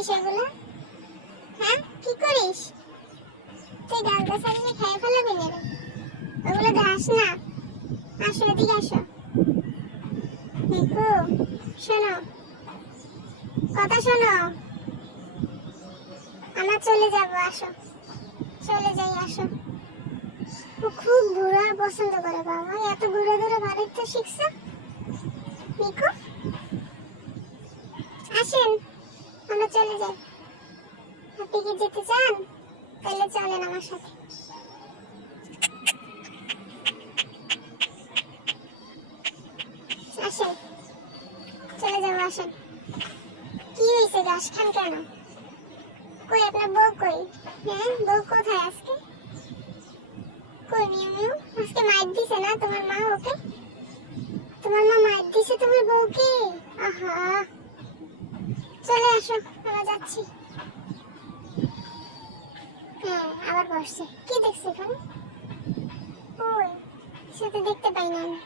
করিস এগুলো? হ্যাঁ, কি করিস তুই? গাছ গাছালি খেয়ে ফেলাবি না রে, ওগুলো ঘাস না। আসো, এদিকে আসো। মিকু, শোনো, কথা শোনো। আমরা চলে যাবো, আসো, চলে যাই, আসো। ও খুব ঘোরা পছন্দ করে বাবা, এত ঘুরে ঘুরে বাড়িতে শিখছে। মিকু, আসেন, আমরা চলে যাই। আপনি কি যেতে চান? তাহলে চলেন আমার সাথে। আসেন, চলে যাবো, আসেন। কি হয়েছে, ঘাস খান কেন? কই আপনার বউ কই? হ্যাঁ, বউ কোথায় আজকে? কই মিউ মিউ, আজকে মাইর দিছে না তোমার মা ওকে? তোমার মা মাইর দিছে তোমার বউকে? আহা, চলে আসো, আমরা যাচ্ছি। হ্যাঁ, আবার বসছে। কি দেখছো এখানে? ওই, সেটা দেখতে পাই না আমি।